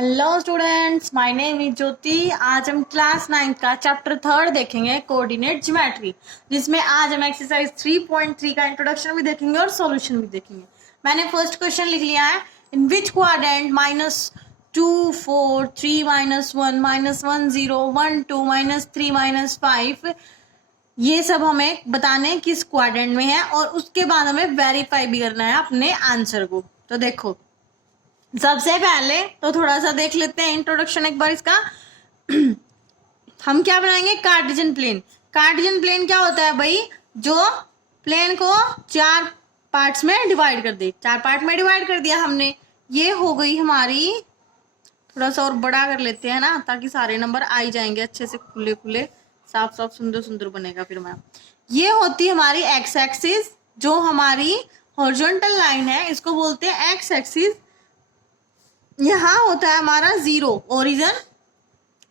Hello students, my name is Jyoti. आज हम class 9 का चैप्टर 3 देखेंगे, कोऑर्डिनेट ज्योमेट्री, जिसमें आज हम एक्सरसाइज 3.3 का इंट्रोडक्शन भी देखेंगे और सॉल्यूशन भी देखेंगे। मैंने फर्स्ट क्वेश्चन लिख लिया है, इन विच क्वाड्रेंट -2 4 3 -1 -1 0 1 2 -3 -5, ये सब हमें बताने किस क्वाड्रेंट में है और उसके बाद हमें वेरीफाई भी करना है अपने आंसर को। तो देखो, सबसे पहले तो थोड़ा सा देख लेते हैं इंट्रोडक्शन एक बार इसका। हम क्या बनाएंगे, कार्टेशियन प्लेन। कार्टेशियन प्लेन क्या होता है भाई, जो प्लेन को चार पार्ट्स में डिवाइड कर दे। चार पार्ट में डिवाइड कर दिया हमने, ये हो गई हमारी, थोड़ा सा और बड़ा कर लेते हैं ना, ताकि सारे नंबर आ ही जाएंगे अच्छे से, खुले खुले साफ साफ सुंदर सुंदर बनेगा फिर मैम। ये होती है हमारी एक्स एक्सिस, जो हमारी हॉरिजॉन्टल लाइन है, इसको बोलते हैं एक्स एक्सिस। यहाँ होता है हमारा जीरो, ओरिजिन।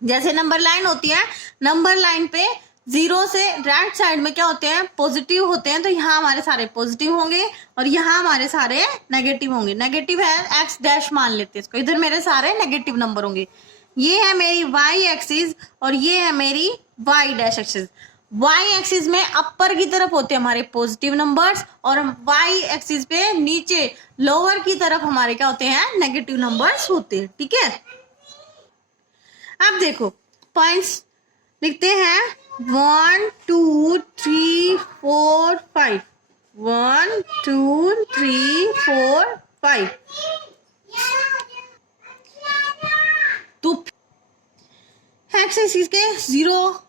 जैसे नंबर लाइन होती है, नंबर लाइन पे जीरो से राइट साइड में क्या होते हैं, पॉजिटिव होते हैं, तो यहाँ हमारे सारे पॉजिटिव होंगे और यहाँ हमारे सारे नेगेटिव होंगे। नेगेटिव है एक्स डैश मान लेते हैं इसको, इधर मेरे सारे नेगेटिव नंबर होंगे। ये है मेरी वाई एक्सिस और ये है मेरी Y dash axis. Y axis में अपर की तरफ होते हैं हमारे पॉजिटिव नंबर्स और वाई एक्सिस पे नीचे लोअर की तरफ हमारे क्या होते हैं, नेगेटिव नंबर्स होते हैं। ठीक है, अब देखो पॉइंट्स लिखते हैं, 1 2 3 4 5, 1 2 3 4 5। तो एक्स एक्सिस के जीरो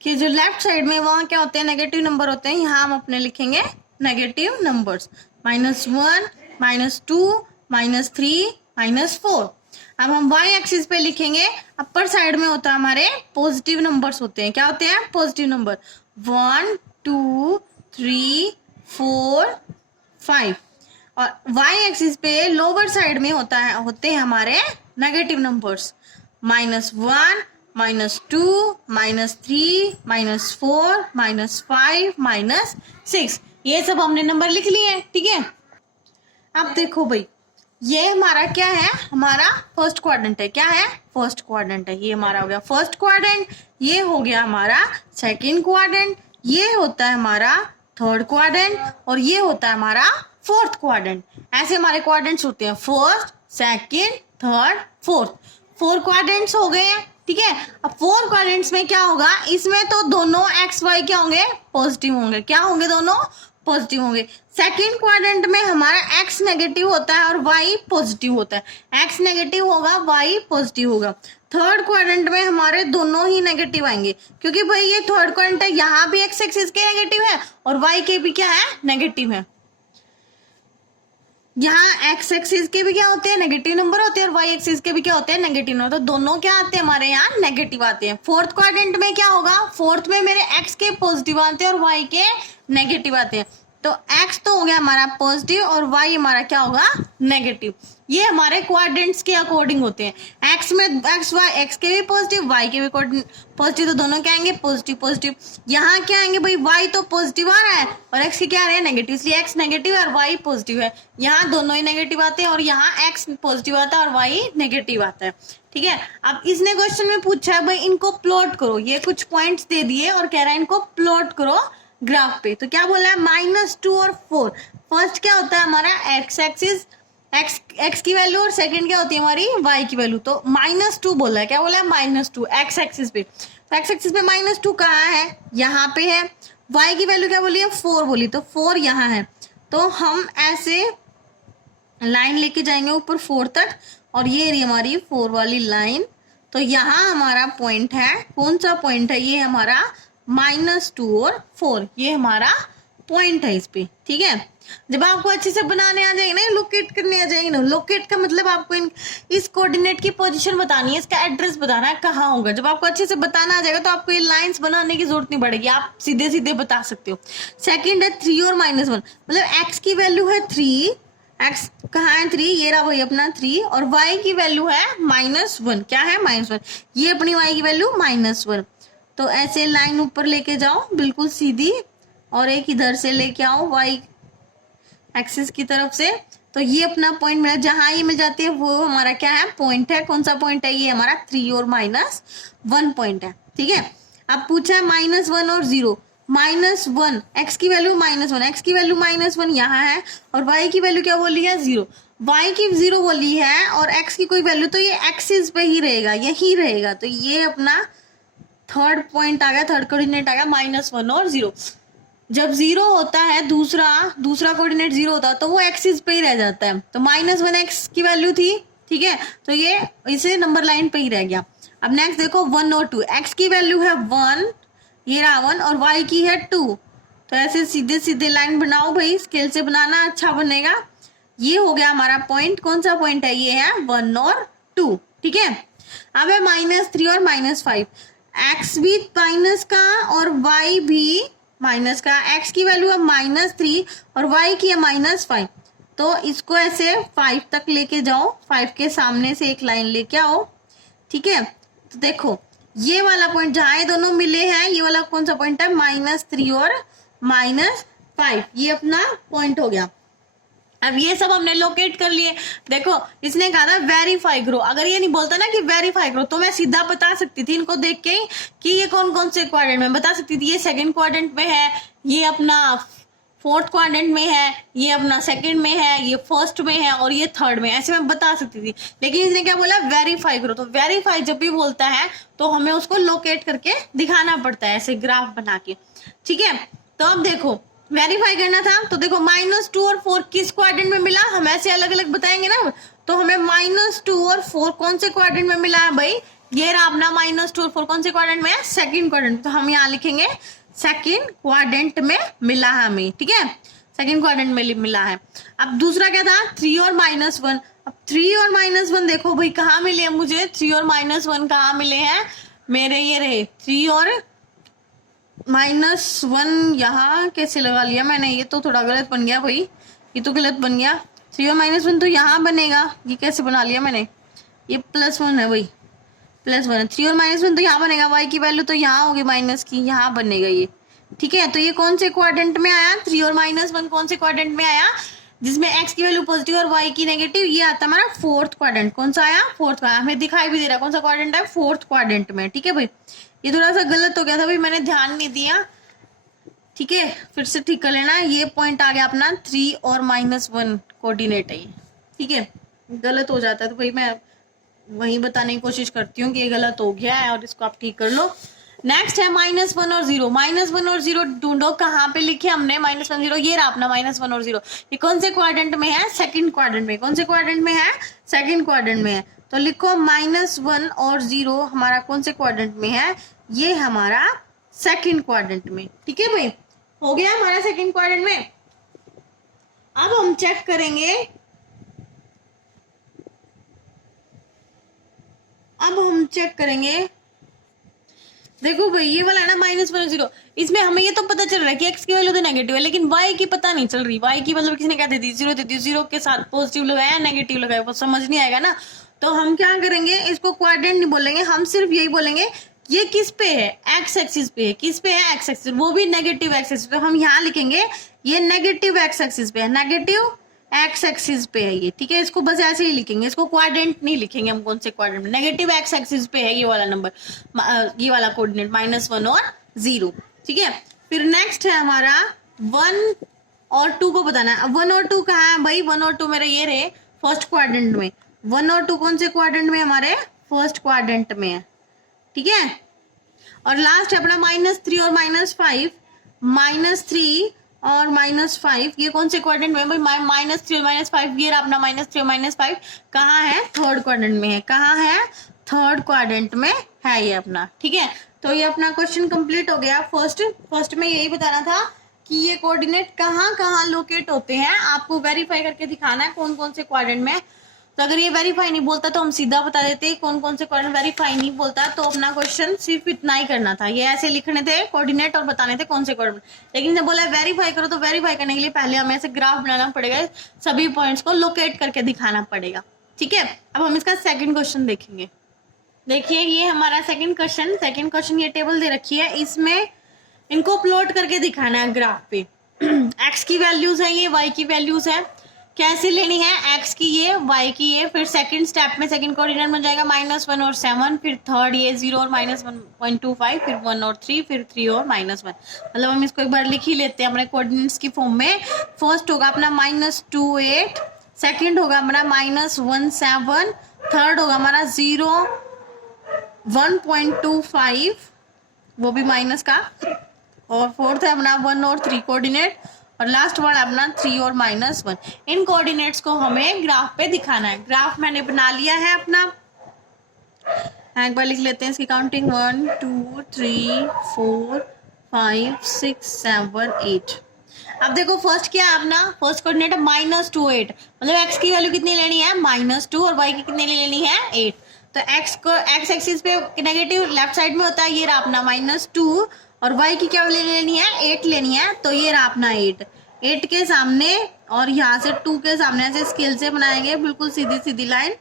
कि जो लेफ्ट साइड में वहां क्या होते हैं, नेगेटिव नंबर होते हैं। यहाँ हम अपने लिखेंगे नेगेटिव नंबर्स, -1 -2 -3 -4। अब हम y एक्सिस पे लिखेंगे, अपर साइड में होता है हमारे पॉजिटिव नंबर्स होते हैं। क्या होते हैं, पॉजिटिव नंबर, 1 2 3 4 5। और y एक्सिस पे लोअर साइड में होते हैं हमारे नेगेटिव नंबर्स, -1 -2 -3 -4 -5 -6। ये सब हमने नंबर लिख लिए हैं। ठीक है, अब देखो भाई, ये हमारा क्या है, हमारा फर्स्ट क्वाड्रेंट है। क्या है, फर्स्ट क्वाड्रेंट है। ये हमारा हो गया फर्स्ट क्वाड्रेंट, ये हो गया हमारा सेकंड क्वाड्रेंट, ये होता है हमारा थर्ड क्वाड्रेंट और ये होता है हमारा फोर्थ क्वाड्रेंट। ऐसे हमारे क्वाड्रेंट्स होते हैं, first second third fourth. 4 quadrants हो गए हैं। ठीक है, अब 4 क्वाड्रेंट्स में क्या होगा, इसमें तो दोनों एक्स वाई क्या होंगे, पॉजिटिव होंगे। क्या होंगे, दोनों पॉजिटिव होंगे। सेकंड क्वाड्रेंट में हमारा एक्स नेगेटिव होता है और वाई पॉजिटिव होता है। एक्स नेगेटिव होगा, वाई पॉजिटिव होगा। थर्ड क्वाड्रेंट में हमारे दोनों ही नेगेटिव आएंगे, क्योंकि भाई ये थर्ड क्वाड्रेंट है, यहाँ भी एक्स एक्सिस के नेगेटिव है और वाई के भी क्या है, नेगेटिव है। यहाँ एक्स एक्सिस के भी क्या होते हैं, नेगेटिव नंबर होते हैं और वाई एक्सिस के भी क्या होते हैं, नेगेटिव नंबर। तो दोनों क्या आते हैं हमारे यहाँ, नेगेटिव आते हैं। फोर्थ क्वाड्रेंट में क्या होगा, फोर्थ में मेरे एक्स के पॉजिटिव आते हैं और वाई के नेगेटिव आते हैं। तो एक्स तो हो गया हमारा पॉजिटिव और वाई हमारा क्या होगा, नेगेटिव। ये हमारे क्वाड्रेंट्स के अकॉर्डिंग होते हैं। एक्स में एक्स वाई, एक्स के भी पॉजिटिव वाई के भी पॉजिटिव, तो दोनों क्या आएंगे, पॉजिटिव पॉजिटिव। यहाँ क्या आएंगे भाई, वाई तो पॉजिटिव आ रहा है और एक्स के क्या आ रहे हैं, नेगेटिव, इसलिए एक्स नेगेटिव है और वाई पॉजिटिव है। यहाँ दोनों ही नेगेटिव आते हैं और यहाँ एक्स पॉजिटिव आता है और वाई नेगेटिव आता है। ठीक है, अब इसने क्वेश्चन में पूछा है भाई इनको प्लॉट करो। ये कुछ पॉइंट्स दे दिए और कह रहा है इनको प्लॉट करो ग्राफ पे। तो क्या बोला है, -2 और 4। फर्स्ट क्या होता है हमारा एक्स एक्सिस, एक्स की वैल्यू, और सेकंड क्या होती है हमारी वाई की वैल्यू। तो -2 बोला है, क्या बोला है, -2 एक्स एक्सिस पे। तो एक्स एक्सिस पे -2 कहाँ है, यहाँ पे है। वाई की वैल्यू क्या बोली है, 4 बोली, तो 4 यहाँ है। तो हम ऐसे लाइन लेके जाएंगे ऊपर 4 तक और ये रही हमारी 4 वाली लाइन। तो यहाँ हमारा पॉइंट है, कौन सा पॉइंट है, ये हमारा -2 और 4, ये हमारा पॉइंट है इस पे। ठीक है, जब आपको अच्छे से बनाने आ जाएगी ना, लोकेट करने आ जाएगी ना, लोकेट का मतलब आपको इस कोऑर्डिनेट की पोजीशन बतानी है, इसका एड्रेस बताना है कहाँ होगा। जब आपको अच्छे से बताना आ जाएगा तो आपको ये लाइंस बनाने की जरूरत नहीं पड़ेगी, आप सीधे सीधे बता सकते हो। सेकंड है 3 और -1, मतलब एक्स की वैल्यू है 3, एक्स कहाँ है 3, ये रहा भाई अपना 3, और वाई की वैल्यू है -1। क्या है, -1, ये अपनी वाई की वैल्यू -1। तो ऐसे लाइन ऊपर लेके जाओ बिल्कुल सीधी और एक इधर से लेके आओ वाई एक्सिस की तरफ से, तो ये अपना पॉइंट मिला, जहां ये मिल जाती है वो हमारा क्या है, पॉइंट है। कौन सा पॉइंट है, ये हमारा 3 और -1 पॉइंट है। ठीक है, अब पूछा है -1 और 0। -1 x की वैल्यू -1, x की वैल्यू -1 यहाँ है, और y की वैल्यू क्या बोली है, 0। y की 0 बोली है और x की कोई वैल्यू, तो ये एक्सिस पे ही रहेगा, यही रहेगा। तो ये अपना थर्ड पॉइंट आ गया, थर्ड कोऑर्डिनेट आ गया -1 और 0। जब 0 होता है, दूसरा कोऑर्डिनेट 0 होता है, तो वो एक्सिस पे ही रह जाता है। तो -1 x की वैल्यू थी, ठीक है, तो ये इसे नंबर लाइन पे ही रह गया। अब नेक्स्ट देखो 1 और 2, x की वैल्यू है 1, ये रहा 1, और y की है 2। तो ऐसे सीधे सीधे लाइन बनाओ भाई, स्केल से बनाना, अच्छा बनेगा। ये हो गया हमारा पॉइंट। कौन सा पॉइंट है, ये है 1 और 2। ठीक है, अब है -3 और -5। x भी माइनस का और y भी माइनस का। x की वैल्यू है -3 और y की है -5। तो इसको ऐसे 5 तक लेके जाओ, 5 के सामने से एक लाइन लेके आओ। ठीक है, तो देखो ये वाला पॉइंट जहां ये दोनों मिले हैं, ये वाला कौन सा पॉइंट है, -3 और -5, ये अपना पॉइंट हो गया। अब ये सब हमने लोकेट कर लिए। देखो इसने कहा था वेरीफाई करो, अगर ये नहीं बोलता ना कि वेरीफाई करो, तो मैं सीधा बता सकती थी इनको देख के कि ये कौन कौन से क्वाड्रेंट में, बता सकती थी ये सेकंड क्वाड्रेंट में है, ये अपना फोर्थ क्वाड्रेंट में है, ये अपना सेकंड में है, ये फर्स्ट में है और ये थर्ड में, ऐसे मैं बता सकती थी। लेकिन इसने क्या बोला, वेरीफाई करो। तो वेरीफाई जब भी बोलता है तो हमें उसको लोकेट करके दिखाना पड़ता है, ऐसे ग्राफ बना के। ठीक है, तो अब देखो वेरीफाई करना था, तो देखो -2 और 4 किस क्वाड्रेंट में मिला, हम ऐसे अलग अलग बताएंगे ना। तो हमें -2 और 4 कौन से क्वाड्रेंट में मिला है भाई, ये रहा अपना -2 और 4 कौन से क्वाड्रेंट में है, सेकंड क्वाड्रेंट। तो हम यहाँ लिखेंगे सेकंड क्वाड्रेंट में मिला है हमें। ठीक है, सेकंड क्वाड्रेंट में मिला है। अब दूसरा क्या था, 3 और -1। अब 3 और -1 देखो भाई कहाँ मिले हैं मुझे, 3 और -1 कहाँ मिले हैं मेरे, ये रहे 3 और -1। यहाँ कैसे लगा लिया मैंने, ये तो थोड़ा गलत बन गया भाई, ये तो गलत बन गया। 3 और -1 तो यहाँ बनेगा, ये कैसे बना लिया मैंने, ये +1 है भाई, +1 है। 3 और -1 तो यहाँ बनेगा, y की वैल्यू तो यहाँ होगी माइनस की, यहाँ बनेगा ये। ठीक है, तो ये कौन से क्वाड्रेंट में आया, 3 और -1 कौन से क्वाड्रेंट में आया, जिसमें x की वैल्यू पॉजिटिव और y की नेगेटिव, ये आता है हमारा फोर्थ क्वाड्रेंट। कौन सा आया, फोर्थ क्वाड्रेंट, हमें दिखाई भी दे रहा है कौन सा क्वाड्रेंट है, फोर्थ क्वाड्रेंट में। ठीक है भाई, ये थोड़ा सा गलत हो गया था भाई, मैंने ध्यान नहीं दिया। ठीक है, फिर से ठीक कर लेना। ये पॉइंट आ गया अपना 3 और -1 कोऑर्डिनेट है ये। ठीक है, गलत हो जाता है तो भाई मैं वही बताने की कोशिश करती हूँ कि ये गलत हो गया है और इसको आप ठीक कर लो। नेक्स्ट है -1 और 0। -1 और 0 ढूंढो, कहाँ पे लिखे हमने -1 0, ये रहा अपना -1 और 0। ये कौन से क्वाड्रेंट में है, सेकंड क्वाड्रेंट में। कौन से क्वाड्रेंट में है, सेकंड क्वाड्रेंट में है। तो लिखो -1 और 0 हमारा कौन से क्वाड्रेंट में है, ये हमारा सेकंड क्वाड्रेंट में। ठीक है भाई, हो गया हमारा सेकंड क्वाड्रेंट में। अब हम चेक करेंगे, देखो भाई ये वाला है ना -1 और 0, इसमें हमें ये तो पता चल रहा है कि x की वैल्यू तो नेगेटिव है, लेकिन y की पता नहीं चल रही। y की मतलब किसने क्या दे दी, 0 दे दी, 0 के साथ पॉजिटिव लगाया नेगेटिव लगाया, वो समझ नहीं आएगा ना। तो हम क्या करेंगे, इसको क्वाड्रेंट नहीं बोलेंगे, हम सिर्फ यही बोलेंगे ये किस पे है, एक्स एक्सिस पे है। किस पे है, एक्स एक्सिस, वो भी नेगेटिव एक्स एक्सिस पे। हम यहाँ लिखेंगे ये नेगेटिव एक्स एक्सिस पे है, नेगेटिव एक्स एक्सिस पे है ये। ठीक है, इसको बस ऐसे ही लिखेंगे, इसको क्वाड्रेंट नहीं लिखेंगे हम। कौन से क्वाड्रेंट में, नेगेटिव एक्स एक्सिस पे है ये वाला नंबर, ये वाला कोऑर्डिनेट -1 और 0। ठीक है, फिर नेक्स्ट है हमारा 1 और 2 को बताना है। अब 1 और 2 कहाँ है भाई, 1 और 2 मेरे ये रहे फर्स्ट क्वाड्रेंट में। 1 और 2 कौन से क्वाड्रेंट में, हमारे फर्स्ट क्वाड्रेंट में है। ठीक है, और लास्ट है अपना -3 और -5। -3 और -5 ये कौन से क्वाड्रेंट में भाई, -3 और -5, ये अपना -3 और -5 कहाँ है, थर्ड क्वाड्रेंट में है। कहाँ है, थर्ड क्वाड्रेंट में है ये अपना। ठीक है, तो ये अपना क्वेश्चन कंप्लीट हो गया। फर्स्ट में यही बताना था कि ये कोऑर्डिनेट कहाँ कहाँ लोकेट होते हैं, आपको वेरीफाई करके दिखाना है कौन कौन से क्वाड्रेंट में। तो अगर ये वेरीफाई नहीं बोलता तो हम सीधा बता देते कौन कौन से क्वाड्रेंट वेरीफाई नहीं बोलता, तो अपना क्वेश्चन सिर्फ इतना ही करना था, ये ऐसे लिखने थे कोऑर्डिनेट और बताने थे कौन से क्वाड्रेंट। लेकिन जब बोला वेरीफाई करो, तो वेरीफाई करने के लिए पहले हमें ऐसे ग्राफ बनाना पड़ेगा, सभी पॉइंट्स को लोकेट करके दिखाना पड़ेगा। ठीक है, अब हम इसका सेकंड क्वेश्चन देखेंगे। देखिए ये हमारा सेकंड क्वेश्चन, ये टेबल दे रखी है, इसमें इनको प्लॉट करके दिखाना है ग्राफ पे। एक्स की वैल्यूज है, ये वाई की वैल्यूज है। कैसे लेनी है, x की ये, y की ये, फिर सेकंड स्टेप में सेकंड कोऑर्डिनेट बन जाएगा -1 और 7, फिर थर्ड ये 0 और -1.25, फिर 1 और 3, फिर 3 और -1। मतलब हम इसको एक बार लिख ही लेते हैं अपने कोऑर्डिनेट्स की फॉर्म में। फर्स्ट होगा अपना -2 8, सेकंड होगा हमारा -1 7, थर्ड होगा हमारा 0 1.25 वो भी माइनस का, और फोर्थ है अपना 1 और 3 कोऑर्डिनेट, और लास्ट वर्ड अपना 3 और -1। इन कोऑर्डिनेट्स को हमें ग्राफ पे दिखाना है। ग्राफ मैंने बना लिया है अपना, एक बार लिख लेते हैं इसकी काउंटिंग 1 2 3 4 5 6 7 8। अब देखो फर्स्ट क्या है अपना, फर्स्ट कोऑर्डिनेट है -2 8, मतलब x की वैल्यू कितनी लेनी है -2 और y की कितनी लेनी है 8। तो x को x एक्सिस पे नेगेटिव लेफ्ट साइड में होता है, ये रहा अपना -2, और y की क्या लेनी है 8 लेनी है, तो ये रहा अपना 8 के सामने, और यहाँ से 2 के सामने ऐसे स्केल से बनाएंगे बिल्कुल सीधी सीधी लाइन,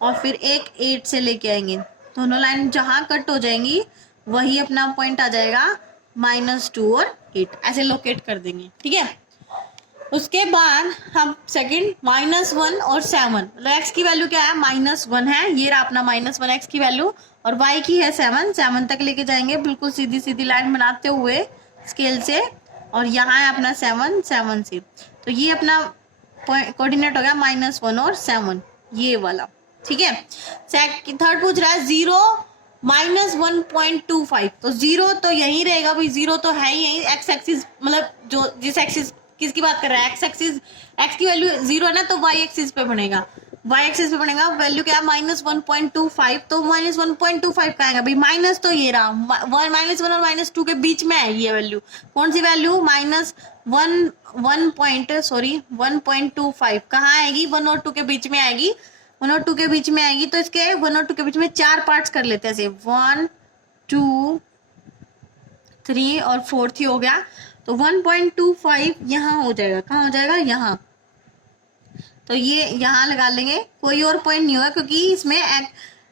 और फिर एक 8 से लेके आएंगे, दोनों लाइन जहाँ कट हो जाएंगी वही अपना पॉइंट आ जाएगा -2 और 8, ऐसे लोकेट कर देंगे। ठीक है, उसके बाद हम सेकंड -1 और 7, मतलब x की वैल्यू क्या है -1 है, ये रहा अपना -1 x की वैल्यू, और y की है 7 तक लेके जाएंगे बिल्कुल सीधी सीधी लाइन बनाते हुए स्केल से, और यहाँ है अपना 7 से, तो ये अपना कोऑर्डिनेट हो गया -1 और 7 ये वाला। ठीक है, थर्ड पूछ रहा है 0 -1.25, तो 0 तो यही रहेगा भाई, 0 तो है ही यही, एक्स एक्सिस मतलब जो जिस एक्सिस किसकी बात कर रहा है, एक्स एक्सिस, एक्स की वैल्यू 0 है ना, तो y एक्सिस पे बनेगा, y एक्सिस पे बनेगा, वैल्यू क्या है -1.25, तो -1.25 का आएगा भाई, माइनस तो ये रहा -1 और -2 के बीच में आएगी ये वैल्यू, कौन सी वैल्यू -1.25 कहाँ आएगी, 1 और 2 के बीच में आएगी, 1 और 2 के बीच में आएगी, तो इसके 1 और 2 के बीच में 4 पार्ट्स कर लेते हैं, 1 2 3 और 4th ही हो गया, तो 1.25 यहाँ हो जाएगा, कहाँ हो जाएगा यहाँ, तो ये यहाँ लगा लेंगे, कोई और पॉइंट नहीं होगा क्योंकि इसमें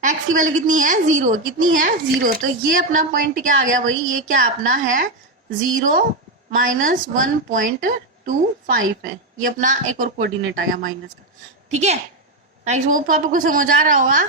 x की वैल्यू कितनी है 0, कितनी है 0, तो ये अपना पॉइंट क्या आ गया भाई, ये क्या अपना है 0 -1.25 है, ये अपना एक और कोऑर्डिनेट आ गया माइनस का। ठीक है, गाइस वो आपको समझ आ रहा होगा।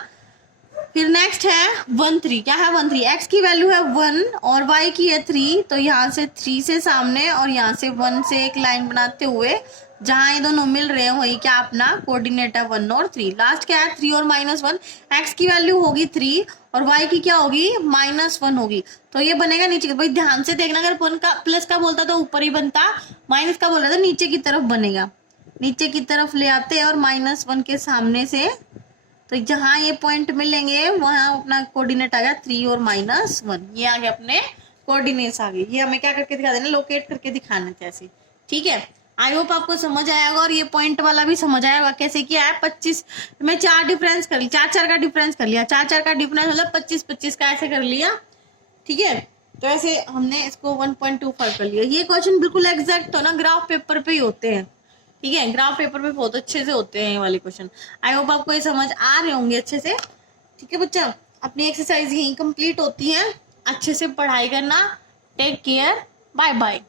फिर नेक्स्ट है 1 3, क्या है 1 3, x की वैल्यू है 1 और y की है 3, तो यहाँ से 3 से सामने और यहाँ से 1 से एक लाइन बनाते हुए जहां ये दोनों मिल रहे हैं वही क्या अपना कोऑर्डिनेट है 1 और 3। लास्ट क्या है 3 और -1, x की वैल्यू होगी 3 और y की क्या होगी -1 होगी, तो ये बनेगा नीचे। भाई ध्यान से देखना, अगर 1 का प्लस का बोलता तो ऊपर ही बनता, माइनस का बोला तो नीचे की तरफ बनेगा, नीचे की तरफ ले आते हैं और -1 के सामने से, तो जहां ये पॉइंट मिलेंगे वहां अपना कोऑर्डिनेट आ गया 3 और -1, ये आ गया अपने कोऑर्डिनेट्स आ गए। ये हमें क्या करके दिखा देना, लोकेट करके दिखाना था ऐसे। ठीक है, आई होप आपको समझ आया होगा और ये पॉइंट वाला भी समझ आया होगा कैसे किया है। 25 में 4 डिफरेंस कर लिया, 4 का डिफरेंस कर लिया, 4 का डिफरेंस मतलब 25 का ऐसे कर लिया। ठीक है, तो ऐसे हमने इसको 1.25 कर लिया। ये क्वेश्चन बिल्कुल एग्जैक्ट हो ना, ग्राफ पेपर पे ही होते हैं। ठीक है, ग्राफ पेपर पे बहुत अच्छे से होते हैं ये वाले क्वेश्चन। आई होप आपको ये समझ आ रहे होंगे अच्छे से। ठीक है बच्चा, अपनी एक्सरसाइज यही कंप्लीट होती है, अच्छे से पढ़ाई करना। Take care, bye bye.